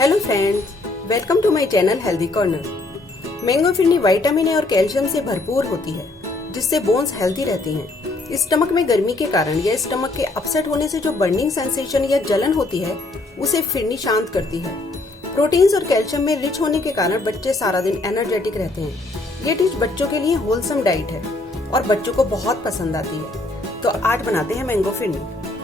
Hello friends, welcome to my channel healthy corner. Mango phirni vitamin A और calcium से भरपूर होती है, जिससे बोन्स हेल्दी रहते हैं। स्टमक में गर्मी के कारण या स्टमक के अपसेट होने से जो बर्निंग सेंसेशन या जलन होती है, उसे फिरनी शांत करती है। प्रोटीन्स और कैल्शियम में रिच होने के कारण बच्चे सारा दिन एनर्जेटिक रहते हैं। ये डिश बच्चों के लिए होलसम डाइट है और बच्चों को बहुत पसंद आती है। तो आज बनाते हैं मैंगो फिरनी।